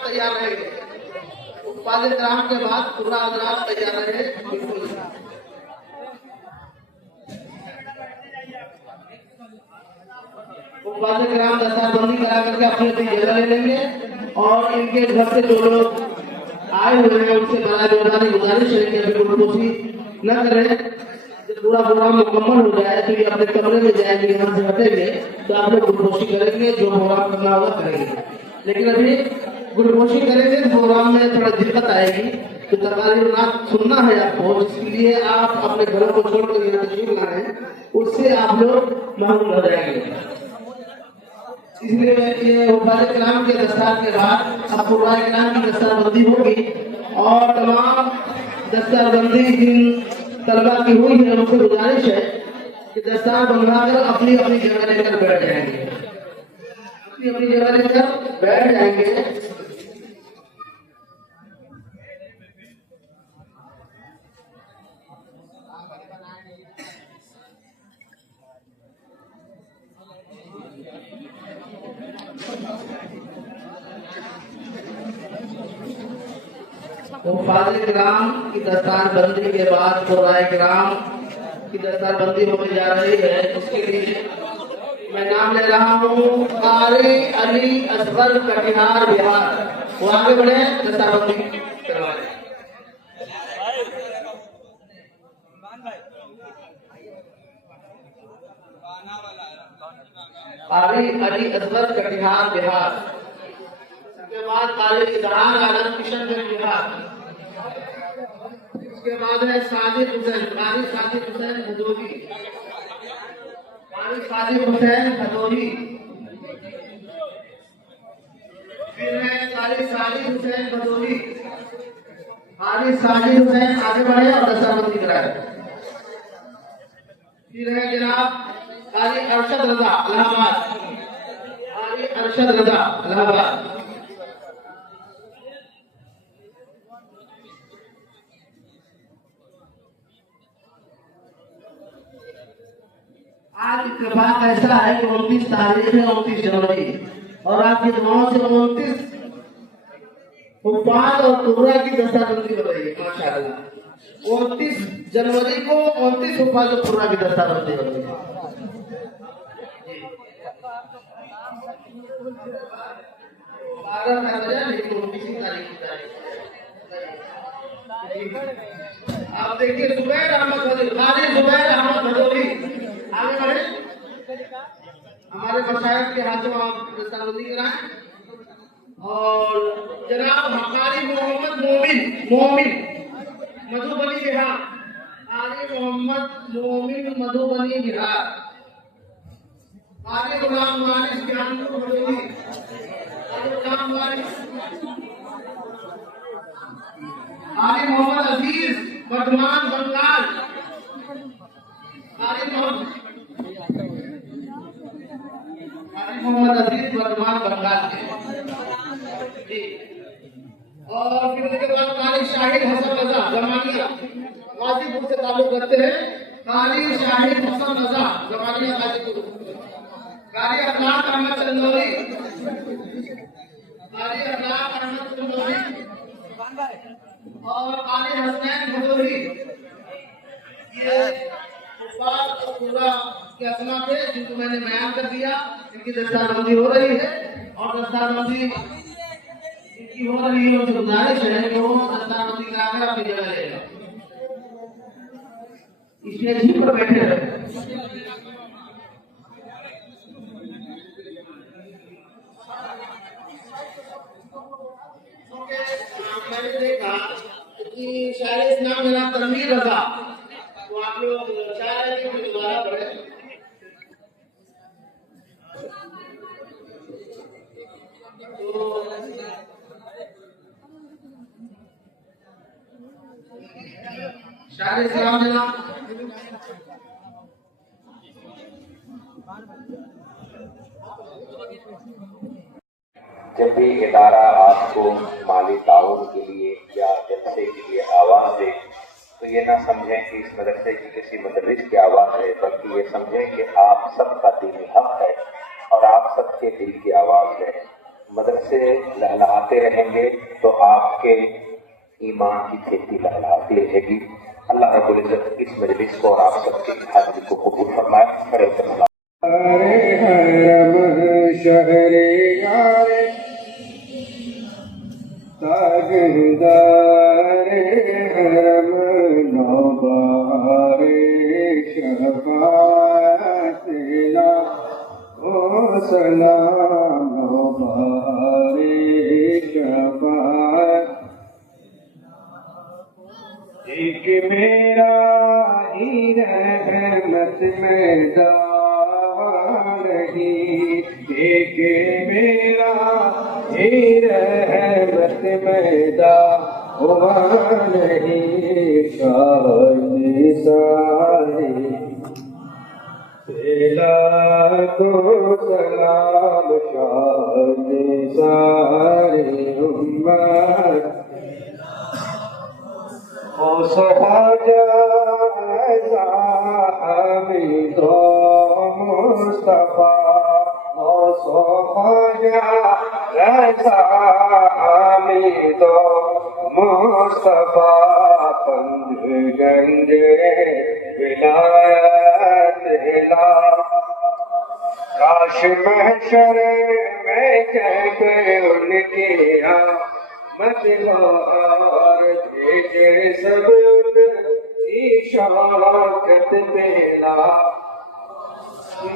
तैयार रहेंगे। उत्पादित ग्राम के बाद पूरा अदराक तैयार रहे। बिल्कुल उत्पादित ग्राम दस्तारबंदी करा करके अपनी अपनी जगह ले लेंगे और इनके घर से जो लोग आए हुए हैं उनसे बड़ा जोरदारी गुजारिश है कि अभी गुलपोशी न करें। जब पूरा प्रोग्राम मुकम्मल हो जाए तो ये अपने कमरे में जाएंगे, यहाँ से हटेंगे तो आप लोग गुलपोशी करेंगे, जो प्रोग्राम करना होगा करेंगे। लेकिन अभी गुलपोशी करेंगे तो प्रोग्राम में थोड़ा दिक्कत आएगी, तो तकरीर नात सुनना है आपको, इसलिए आप अपने घरों को छोड़कर यहाँ तशरीफ लाए, उससे आप लोग महरूम रह जाएंगे। इसलिए ये उत्पादित ग्राम के दस्तार के बाद अब पूरा ग्राम की दस्तारबंदी होगी और तमाम दस्तारबंदी जिन तलबा की हुई है उनसे गुजारिश है कि दस्तार बनवाकर अपनी अपनी जगह लेकर बैठ जाएंगे, अपनी अपनी जगह लेकर बैठ जाएंगे। उत्पादित ग्राम की दस्तारबंदी के बाद पूरा ग्राम की दस्तारबंदी होने जा रही है। इसके लिए मैं नाम ले रहा हूँ कारी अली असगर कटिहार बिहार। वो आगे बढ़े, दस्तारबंदी करवाए। कारी अली असगर कटिहार बिहार। उसके बाद कारी इजहार आलम किशनगंज बिहार। उसके बाद है साजिद हुसैन, कारी साजिद हुसैन भदोही, कारी साजिद हुसैन भदोही। फिर है कारी साजिद हुसैन भदोही, कारी साजिद हुसैन आगे बढ़े और दस्तारबंदी कराए। फिर है जनाब कारी अरशद रजा इलाहाबाद, कारी अरशद रजा इलाहाबाद। आज इत्तेफाक ऐसा है कि 29 तारीख है, 29 जनवरी, और आपकी दुआओं से 29 हुफ़ाज़ और कुर्रा की दस्तारबंदी हो रही है माशाअल्लाह। 29 जनवरी को 29 हुफ़ाज़ और कुर्रा की दस्तारबंदी हो रही है। आप देखिए जुबैर अहमद भदोही आगे बढ़े, हमारे मशाइख के हाथों आप दस्तारबंदी कराएं। और जनाब हमारी मोहम्मद मोमिन मधुबनी बिहार, कारी मोहम्मद मोमिन मधुबनी बिहार। कारी गुलाम वारिस ज्ञानपुर भदोही, कारी गुलाम वारिस। कारी मोहम्मद अजीज वर्धमान बंगाल, कारी मोहम्मद अजीज वर्धमान बंगाल के। और फिर उसके बाद कारी शाहिद हसन रजा जमानिया, गाजीपुर से ताल्लुक रखते हैं। कारी शाहिद हसन रजा जमानिया गाजीपुर। कारी अखलाक अहमद चंदौली, कारी अखलाक अहमद चंदौली। और कारी हसनैन भदोही। ये पूरा के असमा थे जिनको मैंने बयान कर दिया। इनकी दस्तारबंदी हो रही है और दस्तारबंदी इनकी हो रही है, जो गुजारिश है कि वो दस्तारबंदी कराकर अपनी जगह ले लें, इसलिए जी पर बैठे रहे। मैंने देखा कि शायद इस नाम मेरा तनवीर रजा, तो आप लोग शायद दोबारा पढ़े। شاعر اسلام جناب جب بھی ادارہ آپ کو مالی تعاون کے لیے یا جلسے کے لیے آواز دے تو یہ نہ سمجھیں کہ اس مدرسے کی کسی مدرس کی آواز ہے، بلکہ یہ سمجھیں کہ آپ سب کا دینی حق ہے اور آپ سب کے دل کی آواز ہے۔ مدرسے لہلہاتے رہیں گے تو آپ کے ایمان کی کھیتی لہلہاتی رہے گی۔ اللہ رب العزت اس مجلس کو اور آپ سب کی حاضری کو قبول فرمائے۔ شہر یار تاجدار حرم نوبہار شفاعت لا او سلام نوبہار شفاعت ایک میرا ہی رحمت میں دعویٰ نہیں، ایک میرا ہی رحمت میں دعویٰ نہیں، شاہد سارے لاکھوں سلام شاہد سارے امت او خواجہ ایسا حمید و مصطفیٰ، او خواجہ ایسا حمید و مصطفیٰ، پنج گنج ولایت لا، کاش محشر میں کہتے ان کی آمد بہار بھیجے سب ان کی شوقت میلا،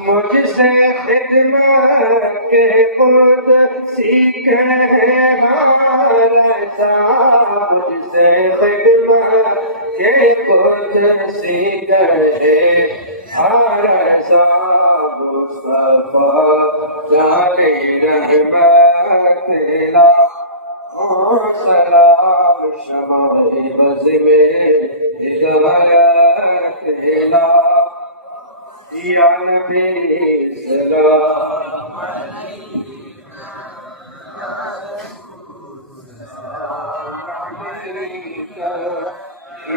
مجھ سے خدمت کے خود سیکھے ہمارا، مجھ سے خدمت کے خود سیکھے ہمارا، مصطفیٰ جانے رحمت لا، سلام شمع بز میں ہدایت لا، یا نبی سلام علیک،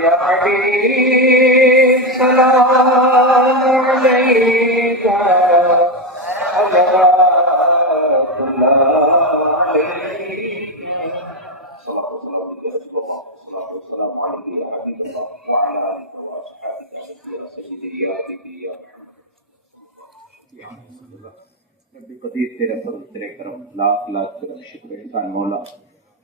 یا حبیب سلام علیک، صلوات اللہ علیک، السلام علیکم یا حبیب اللہ وعلی آلہ وصحبہ سیدی یا حبیبی یا رب قدیر، تیرا فضل تیرے کرم، لاکھ لاکھ تیرا شکر احسان مولا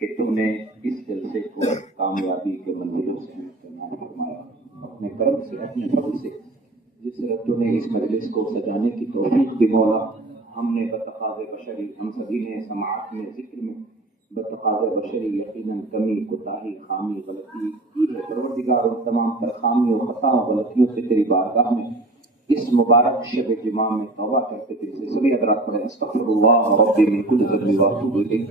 کہ تو نے اس جلسے کو کامیابی کے منزلوں سے اہتمام فرمایا، اپنے کرم سے اپنے فضل سے جس طرح تو نے اس مجلس کو سجانے کی توفیق دی مولا، ہم نے بتقاض بشری، ہم سبھی نے سماعت میں ذکر میں بتقاض بشری یقیناً کمی کوتاہی خامی غلطی کی ہے پروردگار، اور تمام تر خامیوں خطاؤں غلطیوں سے تیری بارگاہ میں اس مبارک شب جمعہ میں توبہ کرتے تھے سبھی حضرات پڑھیں استغفر اللہ ربی من کل ذنب واتوب الیہ،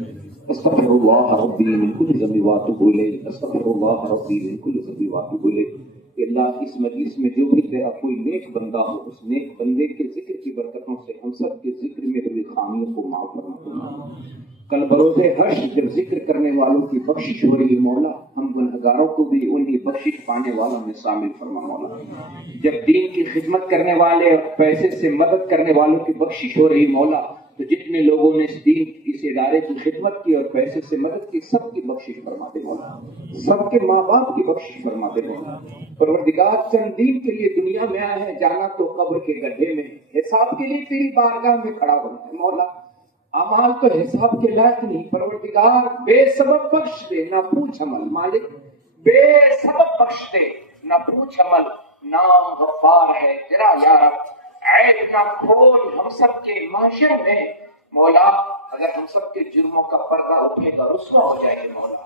استغفر اللہ ربی من کل ذنب واتوب الیہ، استغفر اللہ ربی من کل ذنب واتوب الیہ۔ کہ اللہ اس مجلس میں جو بھی تیرا کوئی نیک بندہ ہو، اس نیک بندے کے ذکر کی برکتوں سے ہم سب کے ذکر میں ہوئی خامیوں کو معاف فرما۔ کل بروز حشر جب ذکر کرنے والوں کی بخشش ہو رہی ہے مولا، ہم گنہگاروں کو بھی انہی بخشش پانے والوں میں شامل فرما مولا۔ جب دین کی خدمت کرنے والے اور پیسے سے مدد کرنے والوں کی بخشش ہو رہی مولا، تو جتنے لوگوں نے اس دین اس ادارے کی خدمت کی اور پیسے سے مدد کی، سب کی بخشش فرما دے مولا، سب کے ماں باپ کی بخشش فرما دے مولا۔ پروردگار چند دین کے لیے دنیا میں آئے ہیں، جانا تو قبر کے گڈھے میں، حساب کے لیے تیری بارگاہ میں کھڑا ہونا ہے مولا۔ اعمال تو حساب کے لائق نہیں، پروردگار بے سبب بخش دے نہ پوچھ عمل، مالک بے سبب بخش دے نہ پوچھ عمل، نام غفار ہے تیرا یا رب، عیب نہ کھول ہم سب کے معاشر میں مولا، اگر ہم سب کے جرموں کا پردہ اٹھے گا رسوا ہو جائے گا مولا،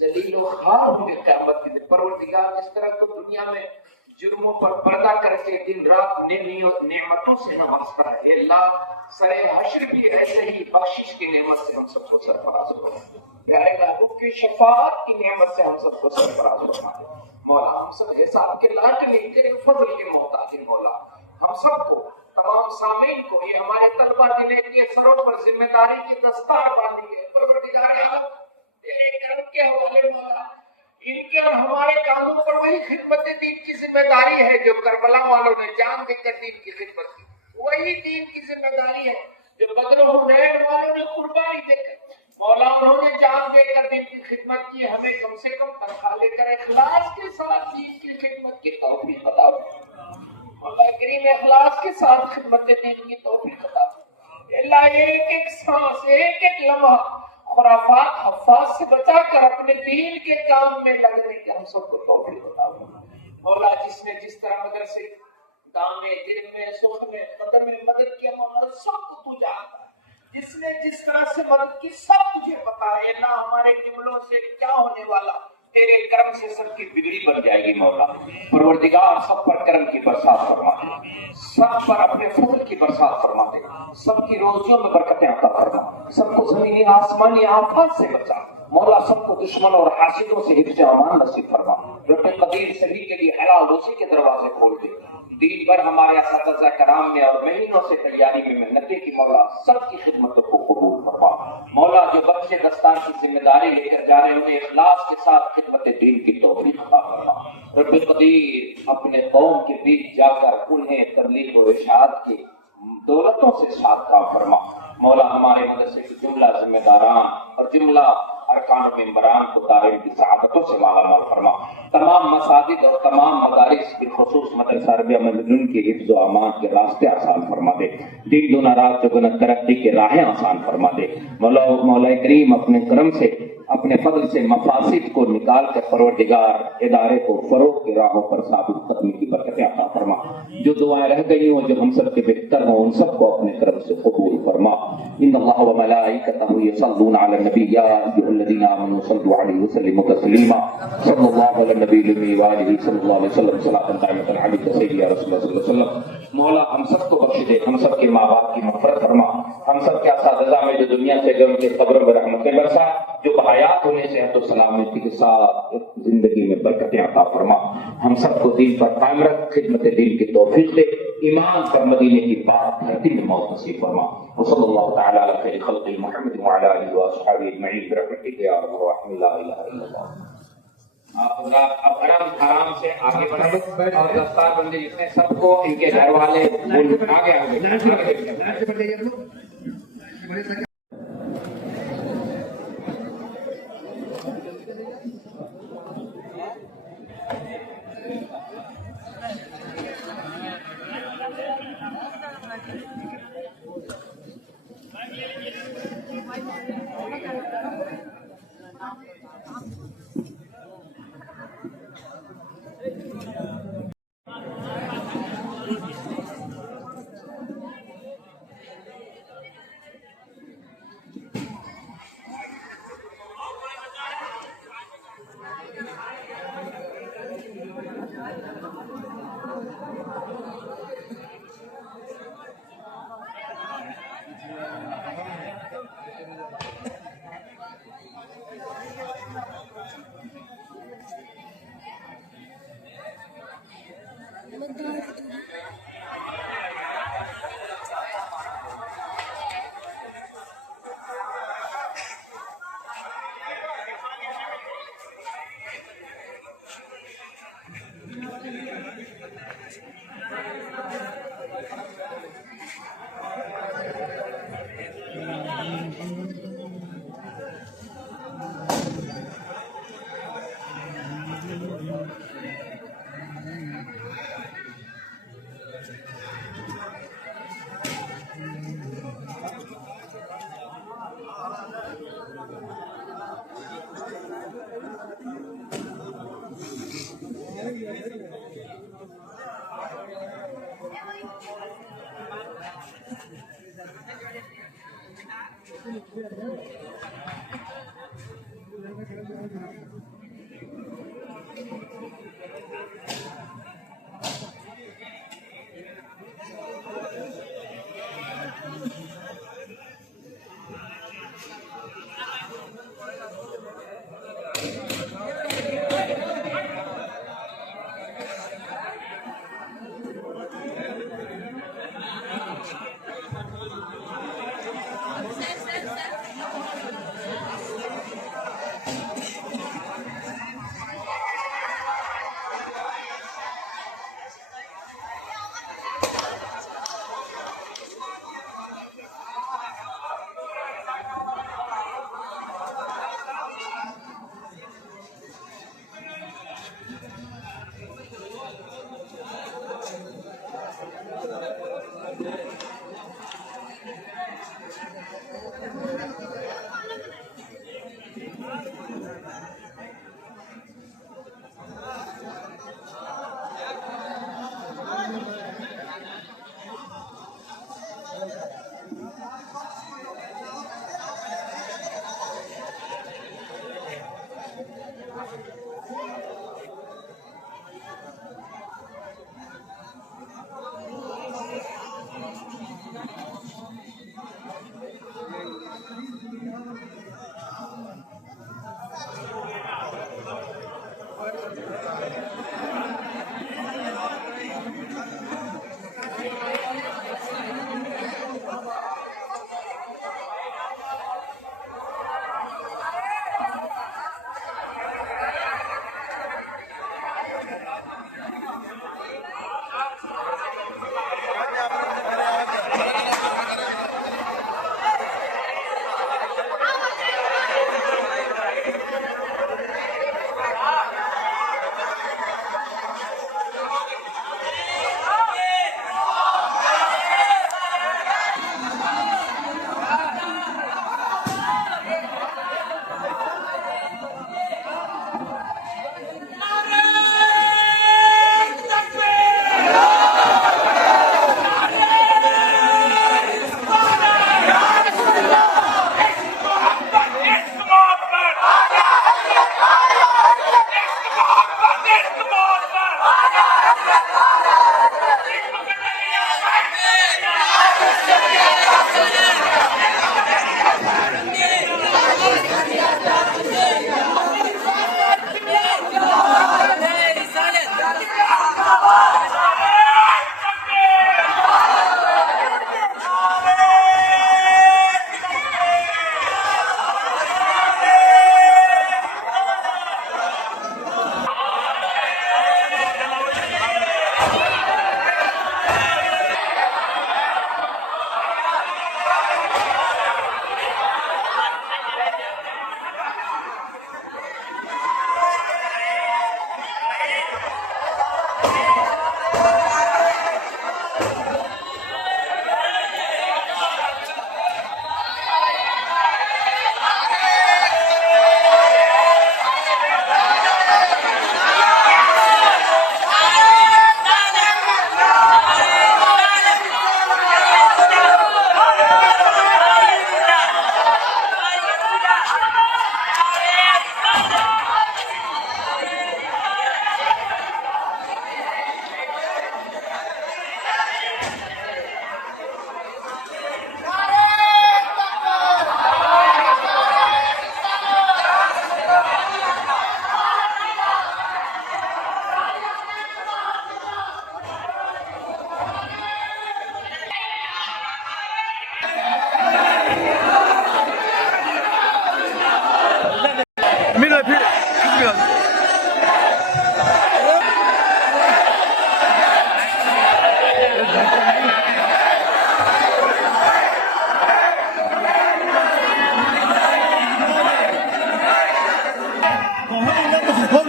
ذلیل و خوار ہوں گے قیامت کے دن۔ پروردگار جس طرح تو دنیا میں जुर्मों पर पर्दा करके दिन रात नेमतों से नवाजता है। ये अल्लाह सरे हश्र भी ऐसे ही बख्शिश की नेमत से हम सबको सरफराज करो। प्यारे महबूब की शफाअत की नेमत से हम सबको सरफराज करो। मौला हम सब हिसाब के लाडले तेरे फजल के मोहताज हैं। मौला हम सबको, तमाम सामीन को, ये हमारे तलबा दिले के सरों पर जिम्मेदारी की दस्तार बांधी है। परवरदिगार आलम तेरे करम के हवाले मौला इनके और हमारे कानों पर वही खिदमत दीन की जिम्मेदारी है जो करबला वालों ने जान देकर दीन की खिदमत की। वही दीन की जिम्मेदारी है जो बदर हुनैन वालों ने कुर्बानी देकर, मौला उन्होंने जान देकर दीन की खिदमत की। हमें कम से कम तनख्वाह लेकर इखलास के साथ दीन की खिदमत की तौफीक अता फरमा। मौला करीम इखलास के साथ खिदमत दीन की तौफीक अता फरमा। अल्लाह एक एक सांस, एक एक लम्हा खुराफात हफ्फाज से बचाकर अपने दीन के काम में लगने की हम सबको तौफीक अता फरमा। मौला जिसने जिस तरह मदरसे दाम में, दिल में, सुख में, कदर में मदद किया, मौला सबको तू जानता है। जिसने जिस तरह से मदद की सब तुझे पता है। अल्लाह हमारे किबलों से क्या होने वाला, तेरे करम से सबकी बिगड़ी बन जाएगी। मौला परवरदिगार सब पर करम की बरसात फरमा दे, सब पर अपने फजल की बरसात फरमा दे, सबकी रोजियों में बरकतें अता फरमा, सबको जमीनी आसमानी आफत से बचा। मौला सबको दुश्मन और हासिदों से हिफ्ज़ अमान नसीब फरमा। रब्बे कदीर सभी के लिए हलाल रोज़ी के दरवाजे खोल दे। दिन भर हमारे असतिज़ा कराम में और महीनों से तैयारी में मेहनतें की। मौला सबकी खिदमतों को कबूल फरमा। मौला जो बच्चे दस्तार की जिम्मेदारी लेकर जा रहे हैं उन्हें इखलास के साथ खिदमत दीन की तौफीक अता फरमा। रब्बे कदीर अपने कौम के बीच जाकर उन्हें तबलीग और इरशाद की दौलतों से साथ काम फरमा। मौला हमारे मदरसे के जुमला जिम्मेदारान और जुमला अरकान मेंबरान को दारिन की सआदतों से मालामाल फरमा। तमाम मसाजिद और तमाम मदारिस बिलखुसूस मदरसा अरबिया मजनून के हिफ्ज़ व अमान के रास्ते आसान फरमा दे। दिन दुना रात चौगुना तरक्की के राहें आसान फरमा दे। मौला करीम अपने करम से, अपने फजल से मफासिद को निकाल कर परवरदिगार इदारे को फरोग की राहों पर साबित कदमी की बरकतें अता फरमा। जो दुआएं रह गई हों, जो हम सब के बेहतर हों, उन सबको अपने करम से कबूल फरमा। इन्नल्लाह व मलाइकतहु यसल्लूना अलन नबी या अय्युहल्लज़ीना आमनू सल्लु अलैहि व सल्लिमू तस्लीमा। सल्लल्लाहु अलैहि नबील व आलिहि सल्लल्लाहु अलैहि वसल्लम सलातन दाइमतन अलैका सय्यदी या रसूलुल्लाह सल्लल्लाहु अलैहि वसल्लम। मौला हम सबको बख्श दे, हम सब के माँ बाप की मग़फ़िरत फरमा, हम सब के असातिज़ा में जो दुनिया से गए उनके कब्रों में रहमतें बरसा, जो हयात होने सेहत और सलामती के साथ जिंदगी में बरकतें अता फरमा। हम सबको दीन पर कायम रख, खिदमत दीन की तौफीक दे, ईमान पर मदीने की बात धरती में मौत नसीब फरमा। वसल्लल्लाहु तआला अला खैरि खल्क़ि मुहम्मद व अला आलिहि व अस्हाबिहि अजमईन बिरहमतिका या अरहमर राहिमीन ला इलाहा इल्लल्लाह। अब आराम से आगे बढ़े और दस्तार बंदी जिसने सबको इनके घर वाले आगे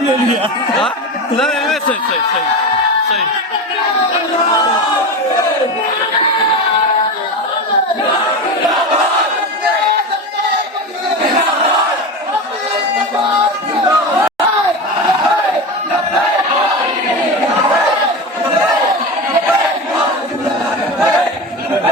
ले लिया हाँ? नहीं, सही सही सही सही